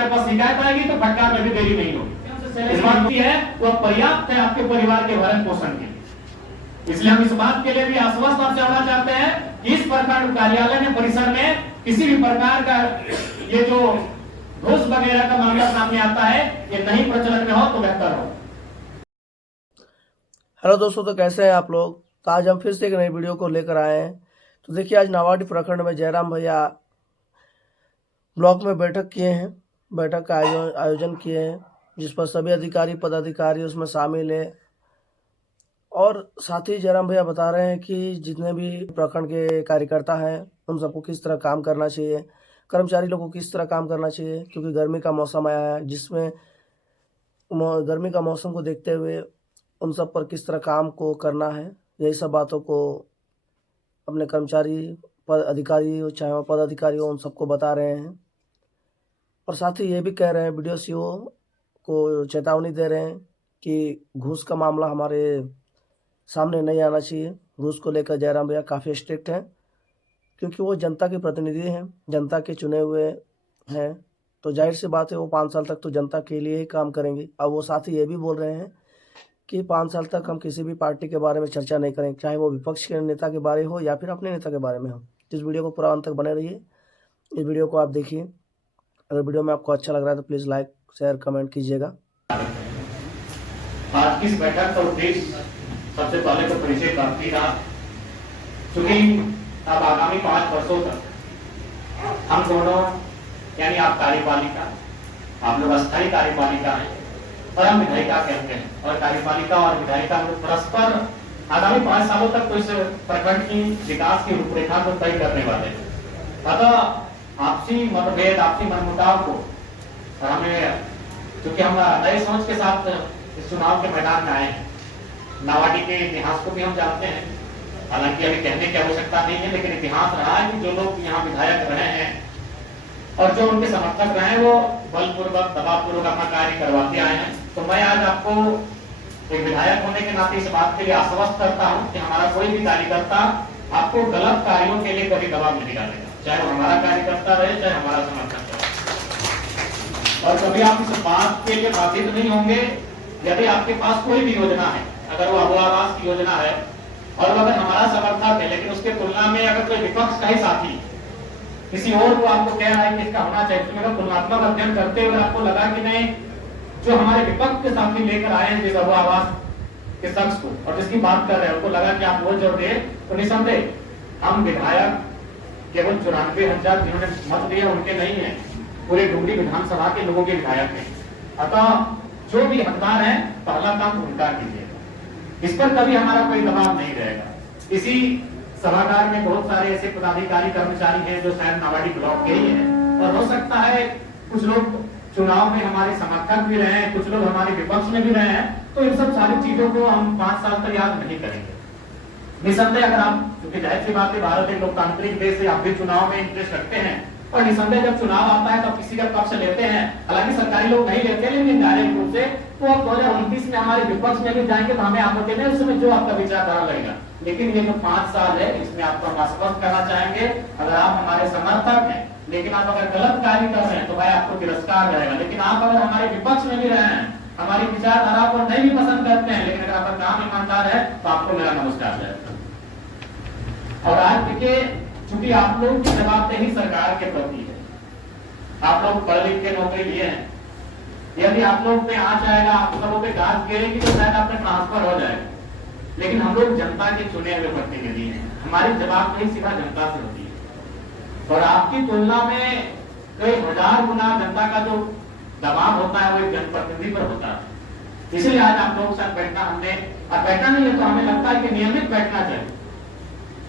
हमारे पास शिकायत आएगी तो फटकार में भी देरी नहीं होगी। इस बात की है वो पर्याप्त है आपके परिवार के भरण पोषण के लिए। इसलिए हम इस बात के लिए भी आश्वस्त आपसे होना चाहते हैं कि इस प्रखंड कार्यालय में परिसर में किसी भी प्रकार का ये जो घूस वगैरह का मामला सामने आता है ये नहीं प्रचलन में हो तो बेहतर हो। हेलो दोस्तों, तो कैसे हैं आप लोग। तो आज हम फिर से एक नई वीडियो को लेकर आए हैं। तो देखिए, आज नावाडी प्रखंड में जयराम भैया ब्लॉक में बैठक किए हैं। बैठक का आयोजन किए हैं जिस पर सभी अधिकारी पदाधिकारी उसमें शामिल है। और साथ ही जयराम भैया बता रहे हैं कि जितने भी प्रखंड के कार्यकर्ता हैं उन सबको किस तरह काम करना चाहिए, कर्मचारी लोगों को किस तरह काम करना चाहिए, क्योंकि गर्मी का मौसम आया है जिसमें गर्मी का मौसम को देखते हुए उन सब पर किस तरह काम को करना है। यही सब बातों को अपने कर्मचारी पद अधिकारी हो चाहे पद अधिकारी हो उन सबको बता रहे हैं। और साथ ही ये भी कह रहे हैं, वीडियो सीओ को चेतावनी दे रहे हैं कि घूस का मामला हमारे सामने नहीं आना चाहिए। घूस को लेकर जयराम भैया काफ़ी स्ट्रिक्ट हैं, क्योंकि वो जनता के प्रतिनिधि हैं, जनता के चुने हुए हैं। तो जाहिर सी बात है वो 5 साल तक तो जनता के लिए ही काम करेंगे। अब वो साथ ही ये भी बोल रहे हैं कि 5 साल तक हम किसी भी पार्टी के बारे में चर्चा नहीं करेंगे, चाहे वो विपक्ष के नेता के बारे हो या फिर अपने नेता के बारे में हो। इस वीडियो को पूरा अंत तक बने रहिए, इस वीडियो को आप देखिए। अगर वीडियो में आपको अच्छा लग रहा है तो प्लीज़ लाइक शेयर कमेंट कीजिएगा। आज की इस बैठक का उद्देश्य सबसे पहले तो परिचय प्राप्ति रहा, क्योंकि अब आगामी 5 वर्षों तक हम दोनों यानी आप कार्यपालिका, आप लोग अस्थायी कार्यपालिका हैं और हम विधायिका कहते हैं, और कार्यपालिका और विधायिका परस्पर आगामी 5 सालों तक तो इस प्रखंड की विकास की रूपरेखा को तय करने वाले हैं। अतः आपसी मतभेद, आपसी मनमुटाव को और हमें, क्योंकि हम नए सोच के साथ इस चुनाव के मैदान में आए हैं, नावाडी के इतिहास को भी हम जानते हैं, हालांकि अभी कहने की आवश्यकता नहीं है, लेकिन इतिहास रहा है कि जो लोग यहाँ विधायक रहे हैं और जो उनके समर्थक रहे हैं वो बलपूर्वक दबावपूर्वक अपना कार्य करवाते आए हैं। तो मैं आज आपको एक विधायक होने के नाते इस बात के लिए आश्वस्त करता हूँ कि हमारा कोई भी कार्यकर्ता आपको गलत कार्यों के लिए कभी दबाव नहीं डालेगा, चाहे वो हमारा कार्यकर्ता रहे चाहे हमारा समर्थक रहे। और कभी आप इस बात के लिए बाधित नहीं होंगे यदि आपके पास कोई भी योजना है, अगर वो आवास की योजना है और अगर हमारा समर्थक है, लेकिन उसके तुलना में अगर कोई विपक्ष का ही साथी किसी और को आपको कह रहा है कि इसका होना चाहिए, तो मेरा तुलनात्मक अध्ययन करते हुए आपको लगा कि नहीं, जो हमारे विपक्ष के साथी लेकर आए हैं जिस आवास के शख्स को और जिसकी बात कर रहे हैं, उनको लगा कि आप वोट जोड़ दे, तो निसंदेह हम विधायक केवल 94,000 जिन्होंने मत दिया उनके नहीं है, पूरे डुमरी विधानसभा के लोगों के विधायक हैं। अतः जो भी हकदार है पहला काम उनका कीजिएगा, इस पर कभी हमारा कोई दबाव नहीं रहेगा। इसी सभागार में बहुत सारे ऐसे पदाधिकारी कर्मचारी हैं जो शायद नावाडी ब्लॉक के ही हैं, और हो सकता है कुछ लोग चुनाव में हमारे समर्थक भी रहे हैं, कुछ लोग हमारे विपक्ष में भी रहे हैं, तो इन सब सारी चीजों को हम 5 साल तक याद नहीं करेंगे। निसंदेह अगर आप, क्योंकि जाहिर सी बात है भारत एक लोकतांत्रिक देश है, आप भी चुनाव में इंटरेस्ट रखते हैं और निसंदेह जब चुनाव आता है तब किसी का पक्ष लेते हैं, हालांकि सरकारी लोग नहीं लेते, लेकिन डायरेक्ट रूप से तो अब 2029 में हमारे विपक्ष में भी जाएंगे तो हमें आपको कहते हैं उसमें जो आपका विचारधारा लगेगा। लेकिन ये जो 5 साल है इसमें आपको हम आश्वस्त करना चाहेंगे, अगर आप हमारे समर्थक हैं लेकिन आप अगर गलत कार्य कर रहे हैं तो भाई आपको तिरस्कार रहेगा, लेकिन आप अगर हमारे विपक्ष में भी रहे हैं, हमारी विचारधारा को नहीं भी पसंद करते हैं, लेकिन अगर आपका काम ईमानदार है तो आपको मेरा नमस्कार है। और आज देखिए, चूंकि आप लोग की जवाबदेही सरकार के प्रति है, आप लोग पढ़ लिख के नौकरी लिए हैं, यदि आप लोग पे आ जाएगा, आप सबों पे गाज गिरेगी तो शायद आपने ट्रांसफर हो जाएगा, लेकिन हम लोग जनता के चुने हुए प्रतिनिधि हैं, हमारी जवाबदेही सीधा जनता से होती है। और आपकी तुलना में कई 1000 गुना जनता का जो दबाव होता है वो एक जनप्रतिनिधि पर होता है। इसलिए आज आप लोगों के साथ बैठना हमने, और बैठना नहीं है तो हमें लगता है कि नियमित बैठना चाहिए।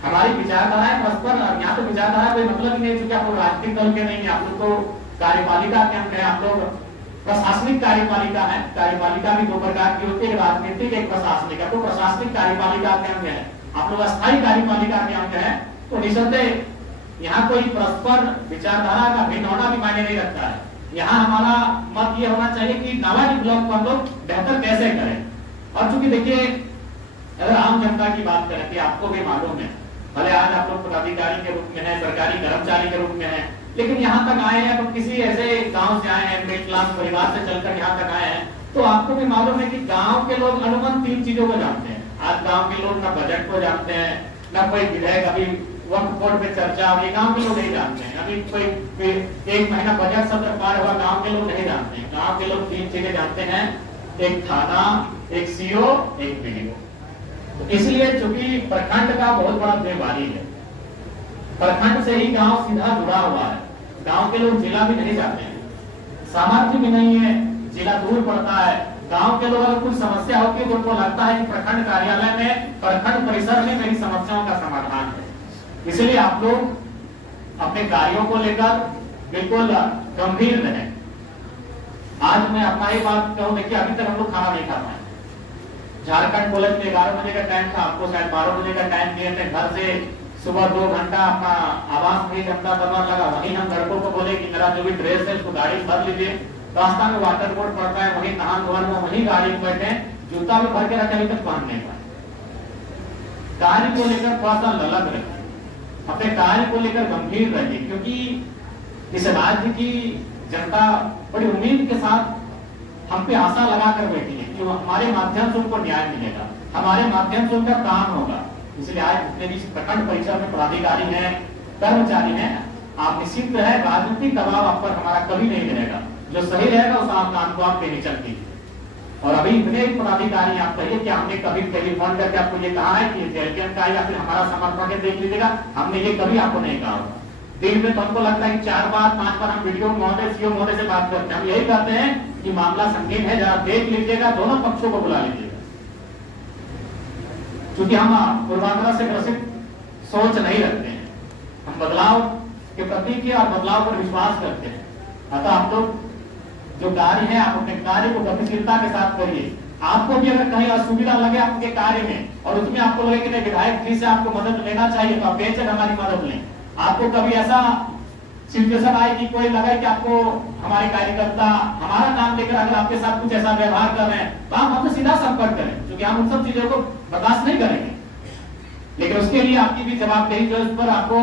हमारी विचारधाराएं परस्पर, यहाँ तो विचारधारा कोई मतलब ही नहीं, क्योंकि आप लोग राजनीतिक दल के नहीं है, आप लोग तो कार्यपालिका के अंग है, आप लोग प्रशासनिक कार्यपालिका है। कार्यपालिका भी 2 प्रकार की होती है, राजनीतिक एक प्रशासनिक है, तो प्रशासनिक कार्यपालिका के अंग है, आप लोग अस्थायी कार्यपालिका के अंग है। तो निसंदेह यहाँ कोई परस्पर विचारधारा का भिन्न होना भी मायने नहीं रखता है। यहाँ हमारा मत ये होना चाहिए कि नावाडी ब्लॉक को हम लोग बेहतर कैसे करें। और चूंकि देखिए, अगर आम जनता की बात करें कि आपको भी मालूम है, भले आज आप लोग पदाधिकारी के रूप में हैं, सरकारी कर्मचारी के रूप में हैं, लेकिन यहाँ तक आए हैं तो किसी ऐसे गांव गांव से आए हैं, मिडिल क्लास परिवार से चलकर यहाँ तक आए हैं, तो आपको भी मालूम है कि गांव के लोग अनुमान 3 चीजों को जानते हैं। आज गांव के लोग ना बजट को जानते हैं, ना कोई विधेयक अभी वक्त बोर्ड पे चर्चा हुई, गांव के लोग नहीं जानते हैं। अभी कोई 1 महीना बजट सत्र पार हुआ, गांव के लोग नहीं जानते हैं। गांव के लोग 3 चीजें जानते हैं, एक थाना, एक सीओ, एक बीडीओ। इसलिए चूंकि प्रखंड का बहुत बड़ा जिम्मेवारी है, प्रखंड से ही गांव सीधा जुड़ा हुआ है। गांव के लोग जिला भी नहीं जाते हैं, सामर्थ्य भी नहीं है, जिला दूर पड़ता है। गांव के लोग अगर कुछ समस्या होती है तो उनको लगता है कि प्रखंड कार्यालय में, प्रखंड परिसर में मेरी समस्याओं का समाधान है। इसलिए आप लोग अपने कार्यों को लेकर बिल्कुल गंभीर रहें। आज मैं अपना ही बात कहूं, देखिए अभी तक हम लोग खाना नहीं खा पाए। झारखंड कॉलेज में 11 बजे का टाइम था, आपको शायद 12 बजे का टाइम दिए थे। घर से सुबह 2 घंटा अपना आवास नहीं जनता दरबार लगा, वहीं हम लड़कों को बोले कि मेरा जो भी ड्रेस है उसको गाड़ी भर लीजिए, रास्ता में वाटर बोर्ड पड़ता है, वहीं नहा धोवन में वहीं गाड़ी में बैठे, जूता भी भर के रखे, अभी तक पहन नहीं पाए। कार्य को लेकर थोड़ा सा ललक रहे, अपने कार्य को लेकर गंभीर रहिए, क्योंकि इस राज्य की जनता बड़ी उम्मीद के साथ हम पे आशा लगा कर बैठी है कि हमारे माध्यम से उनको न्याय मिलेगा, हमारे माध्यम से उनका काम होगा। इसलिए आज जितने भी प्रखंड परिसर में पदाधिकारी हैं, कर्मचारी हैं, आप निश्चित है राजनीतिक दबाव आप पर हमारा कभी नहीं रहेगा। जो सही रहेगा उस काम को आप बेनिचल कीजिए। और अभी इतने पदाधिकारी आप कहिए कि हमने कभी टेलीफोन करके आपको ये कहा है कि जेलकेन का या फिर हमारा समर्थन है देख लीजिएगा, हमने ये कभी आपको नहीं कहा होगा। दिन में तो हमको लगता है कि 4 बार 5 बार हम वीडियो महोदय, सीओ महोदय से बात करते हैं। हम यही कहते हैं कि मामला संगीन है, जरा देख लीजिएगा, दोनों पक्षों को बुला लीजिएगा। क्योंकि हम पूर्वाग्रह से ग्रसित सोच नहीं रखते हैं, हम बदलाव के प्रति के और बदलाव पर विश्वास करते हैं। अतः आप लोग जो कार्य है, आप अपने कार्य को गतिशीलता के साथ करिए। आपको भी अगर कहीं असुविधा लगे आपके कार्य में और उसमें आपको लगे कि नहीं विधायक जी से आपको मदद लेना चाहिए, तो आप बेशक हमारी मदद लें। आपको कभी ऐसा सिचुएशन आए कि कोई लगे कि आपको हमारे कार्यकर्ता हमारा काम लेकर अगर आपके साथ कुछ ऐसा व्यवहार कर रहे हैं, तो आप हमसे सीधा संपर्क करें, क्योंकि हम उन सब चीजों को बर्दाश्त नहीं करेंगे। लेकिन उसके लिए आपकी भी जवाबदेही जो उस पर आपको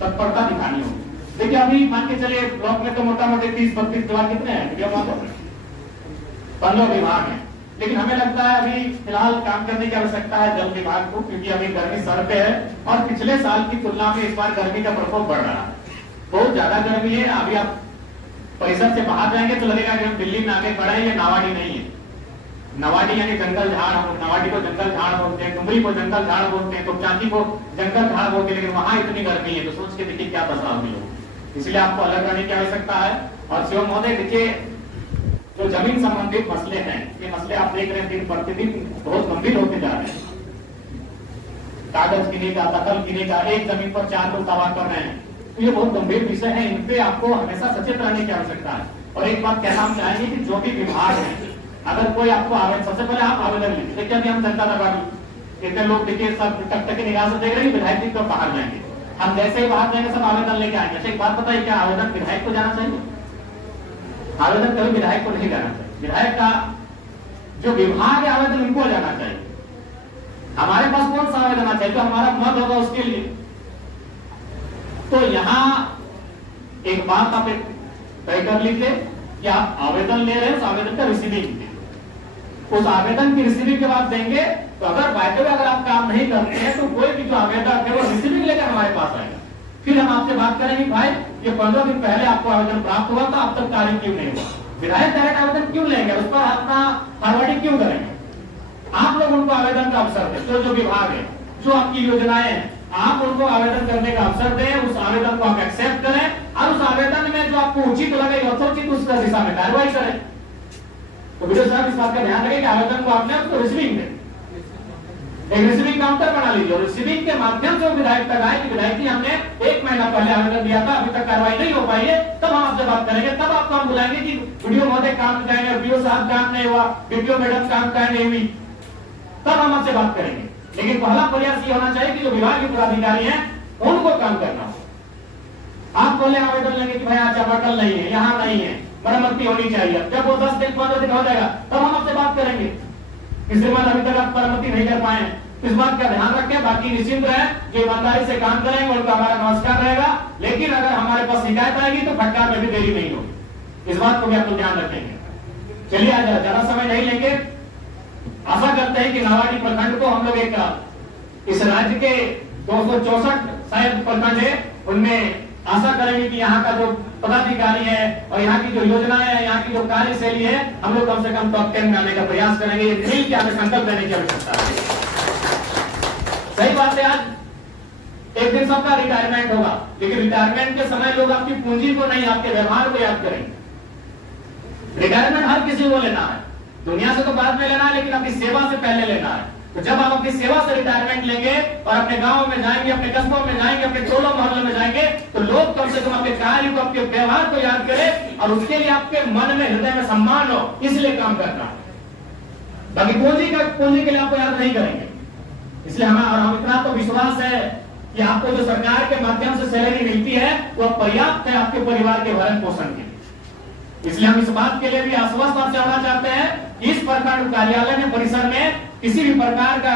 तत्परता दिखानी होगी। देखिए अभी मान के चलिए ब्लॉक में तो मोटा मोटी 30-32 विभाग कितने हैं, 15 विभाग हैं। लेकिन हमें लगता है अभी फिलहाल काम करने की आवश्यकता है जल विभाग को, क्योंकि अभी गर्मी सर पे है और पिछले साल की तुलना में इस बार गर्मी का प्रकोप बढ़ रहा है, बहुत ज्यादा गर्मी है। अभी आप परिसर से बाहर जाएंगे तो लगेगा कि हम दिल्ली में आगे बढ़े, ये नावाडी नहीं है। नावाडी यानी जंगल झाड़, हम नावाडी को जंगल झाड़ बोलते हैं, डुमरी को जंगल झाड़ बोलते हैं, तो चांदी को जंगल झाड़ बोलते हैं, लेकिन वहां इतनी गर्मी है, तो सोच के देखिए क्या दशा होगी लोग। इसलिए आपको अलग रहने की आवश्यकता है। और सीओ महोदय देखिए, जो जमीन संबंधित मसले हैं, ये मसले आप देख रहे हैं दिन प्रतिदिन बहुत गंभीर होते जा रहे हैं। कागज गिने का, दखल गिने का, एक जमीन पर 4 लोग दावा कर रहे हैं, तो ये बहुत गंभीर विषय है, इन पे आपको हमेशा सचेत रहने की आवश्यकता है। और एक बात कहना हम चाहेंगे कि जो भी विभाग है, अगर कोई आपको आवेदन, सबसे पहले आप आवेदन लीजिए। देखिए अभी हम जनता दरबार इतने लोग देखिए सब टकटकी निगाह से देख रहे हैं, विधायक जी तो बाहर जाएंगे, हम जैसे ही बाहर जाएंगे सब आवेदन लेके आएंगे। अच्छा एक बात बताइए, क्या आवेदन विधायक को जाना चाहिए? आवेदन कभी विधायक को नहीं जाना चाहिए। विधायक का जो विभाग है आवेदन उनको जाना चाहिए। हमारे पास कौन सा आवेदन आना चाहिए, तो हमारा मत होगा उसके लिए। तो यहाँ एक बात आप तय कर लीजिए कि आप आवेदन ले रहे हैं, उस आवेदन का रिसीविंग लीजिए। उस आवेदन की रिसीविंग के बाद देंगे, तो अगर बाय अगर आप काम नहीं करते हैं तो कोई भी जो आवेदन है वो रिसीविंग लेकर हमारे पास आएगा। फिर हम आपसे बात करेंगे, भाई ये 15 दिन पहले आपको आवेदन प्राप्त हुआ था, अब तक कार्य क्यों नहीं हुआ? विधायक डायरेक्ट आवेदन क्यों लेंगे, उस पर अपना फॉरवर्डिंग क्यों करेंगे? आप लोग उनको आवेदन का अवसर दें। जो विभाग है, जो आपकी योजनाएं हैं, आप उनको आवेदन करने का अवसर दें, उस आवेदन को आप एक्सेप्ट करें और उस आवेदन में जो आपको उचित लगे यथोचित उसका दिशा में कार्रवाई करें। तो वीडियो साहब इस बात का ध्यान रखें कि आवेदन को आपने उसको रिसीविंग दें, एक रिसीविंग काउंटर बना लीजिए और रिसीविंग के माध्यम से विधायक तक आए कि विधायक जी हमने 1 महीना पहले आवेदन दिया था, अभी तक कार्रवाई नहीं हो पाई है, तब हम आपसे बात करेंगे। तब आपको हम बुलाएंगे कि वीडियो महोदय काम जाएंगे, वीडियो साहब काम नहीं हुआ, वीडियो मैडम काम नहीं हुई, तब हम आपसे बात करेंगे। लेकिन पहला प्रयास ये होना चाहिए कि जो विभाग के पदाधिकारी हैं उनको काम करना हो। आप पहले आवेदन लेंगे कि भाई आज चापाकल नहीं है, यहाँ नहीं है, मरम्मती होनी चाहिए। जब वो 10 दिन 15 दिन हो जाएगा तब हम आपसे बात करेंगे। इसके बाद अभी तक आप मरम्मती नहीं कर पाए, इस बात का ध्यान रखें। बाकी निश्चिंत रहे, जो ईमानदारी से काम करेंगे उनका हमारा नमस्कार रहेगा। लेकिन अगर हमारे पास शिकायत आएगी तो फटकार में भी देरी नहीं होगी। इस बात को भी आप लोग ध्यान रखेंगे। चलिए आज ज्यादा समय नहीं लेंगे। आशा करते हैं कि नावाडी प्रखंड को हम लोग एक इस राज्य के 264 शायद प्रखंड है, उनमें आशा करेंगे कि यहाँ का जो पदाधिकारी है और यहाँ की जो योजनाएं है, यहाँ की जो कार्यशैली है, हम लोग कम से कम टॉप 10 में आने का प्रयास करेंगे। ये मिल के हमें संकल्प लेने की आवश्यकता है। सही बात है, आज एक दिन सबका रिटायरमेंट होगा, लेकिन रिटायरमेंट के समय लोग आपकी पूंजी को नहीं, आपके व्यवहार को याद करेंगे। रिटायरमेंट हर किसी को लेना है, दुनिया से तो बाद में लेना है, लेकिन अपनी सेवा से पहले लेना है। तो जब आप अपनी सेवा से रिटायरमेंट लेंगे और अपने गांव में जाएंगे, अपने कस्बों में जाएंगे, अपने टोलों मोहल्लों में जाएंगे, तो लोग कम से कम आपके कार्य को, आपके व्यवहार को याद करें और उसके लिए आपके मन में, हृदय में सम्मान हो, इसलिए काम करना है। बाकी पूंजी के लिए आपको याद नहीं करेंगे। इसलिए हम इतना तो विश्वास है कि आपको जो सरकार के माध्यम से सैलरी मिलती है वो पर्याप्त है आपके परिवार के भरण पोषण के लिए। इसलिए हम इस बात के लिए भी आश्वस्त आपसे होना चाहते हैं कि इस प्रखंड कार्यालय में, परिसर में किसी भी प्रकार का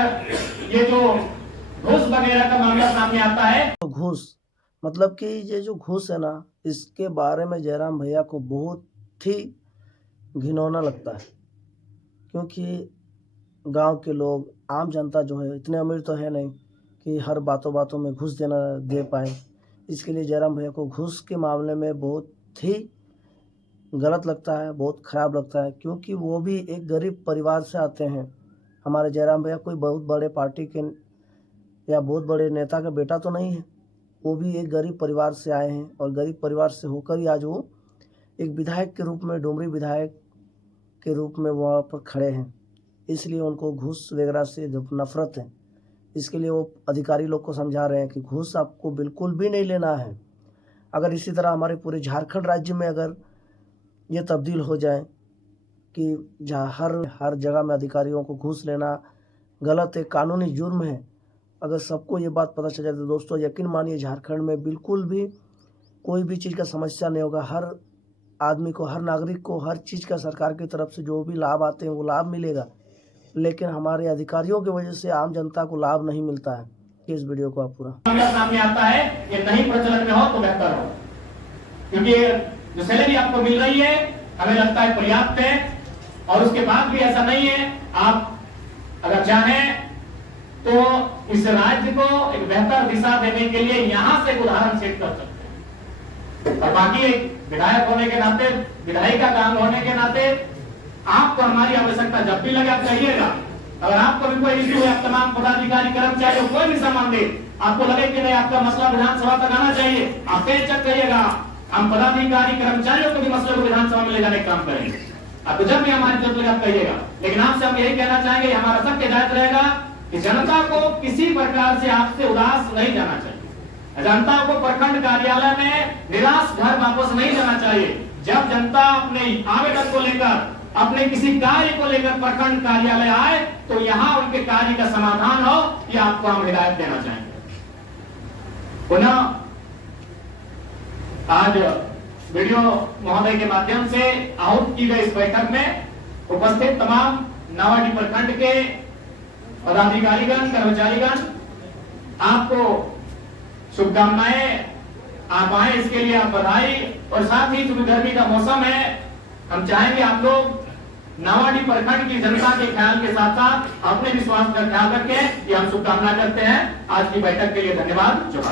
ये जो घूस वगैरह का मामला सामने आता है, तो घूस मतलब कि ये जो घूस है ना, इसके बारे में जयराम भैया को बहुत ही घिनौना लगता है, क्योंकि गांव के लोग, आम जनता जो है, इतने अमीर तो है नहीं कि हर बातों में घूस दे पाए। इसके लिए जयराम भैया को घूस के मामले में बहुत ही गलत लगता है, बहुत ख़राब लगता है, क्योंकि वो भी एक गरीब परिवार से आते हैं। हमारे जयराम भैया कोई बहुत बड़े पार्टी के या बहुत बड़े नेता का बेटा तो नहीं है, वो भी एक गरीब परिवार से आए हैं और गरीब परिवार से होकर ही आज वो एक विधायक के रूप में, डुमरी विधायक के रूप में वहाँ पर खड़े हैं। इसलिए उनको घूस वगैरह से नफरत है। इसके लिए वो अधिकारी लोग को समझा रहे हैं कि घूस आपको बिल्कुल भी नहीं लेना है। अगर इसी तरह हमारे पूरे झारखंड राज्य में अगर ये तब्दील हो जाए कि जहाँ हर जगह में अधिकारियों को घूस लेना गलत है, कानूनी जुर्म है, अगर सबको ये बात पता चल जाए तो दोस्तों यकीन मानिए झारखंड में बिल्कुल भी कोई भी चीज़ का समस्या नहीं होगा। हर आदमी को, हर नागरिक को हर चीज़ का सरकार की तरफ से जो भी लाभ आते हैं वो लाभ मिलेगा, लेकिन हमारे अधिकारियों की वजह से आम जनता को लाभ नहीं मिलता है। इस वीडियो को आप पूरा सामने आता है, ये नहीं प्रचलन में हो तो बेहतर हो, क्योंकि जो सैलरी आपको मिल रही है हमें लगता है पर्याप्त है। और उसके बाद भी ऐसा नहीं है, आप अगर चाहें तो इस राज्य को एक बेहतर दिशा देने के लिए यहां से उदाहरण सेट कर सकते हैं। और बाकी एक विधायक होने के नाते, विधायिका काम होने के नाते आपको हमारी आवश्यकता जब भी लगे आप कहिएगा। अगर आपको भी कोई इश्यू है, आप तमाम पदाधिकारी, कर्मचारी कोई भी सामान दे, आपको लगे कि नहीं आपका मसला विधानसभा तक आना चाहिए, आप चेक करिएगा। हम पदाधिकारी, कर्मचारियों को भी मसले को विधानसभा में ले जाने का काम करेंगे। आपको जब भी हमारी जरूरत लगे आप कहिएगा। लेकिन आपसे हम यही कहना चाहेंगे, हमारा सबके हिदायत रहेगा कि जनता को किसी प्रकार से आपसे उदास नहीं जाना चाहिए। जनता को प्रखंड कार्यालय में निराश घर वापस नहीं जाना चाहिए। जब जनता अपने आवेदन को लेकर, अपने किसी कार्य को लेकर प्रखंड कार्यालय आए तो यहाँ उनके कार्य का समाधान हो, ये आपको हम हिदायत देना चाहेंगे। पुनः आज वीडियो महोदय के माध्यम से आहूत की गई इस बैठक में उपस्थित तमाम नावाडी प्रखंड के पदाधिकारीगण, कर्मचारीगण, आपको शुभकामनाएं। आप आए इसके लिए आप बधाई। और साथ ही चूंकि गर्मी का मौसम है, हम चाहेंगे आप लोग नावाडी प्रखंड की जनता के ख्याल के साथ साथ अपने विश्वास का ख्याल रखें, ये हम शुभकामना करते हैं। आज की बैठक के लिए धन्यवाद।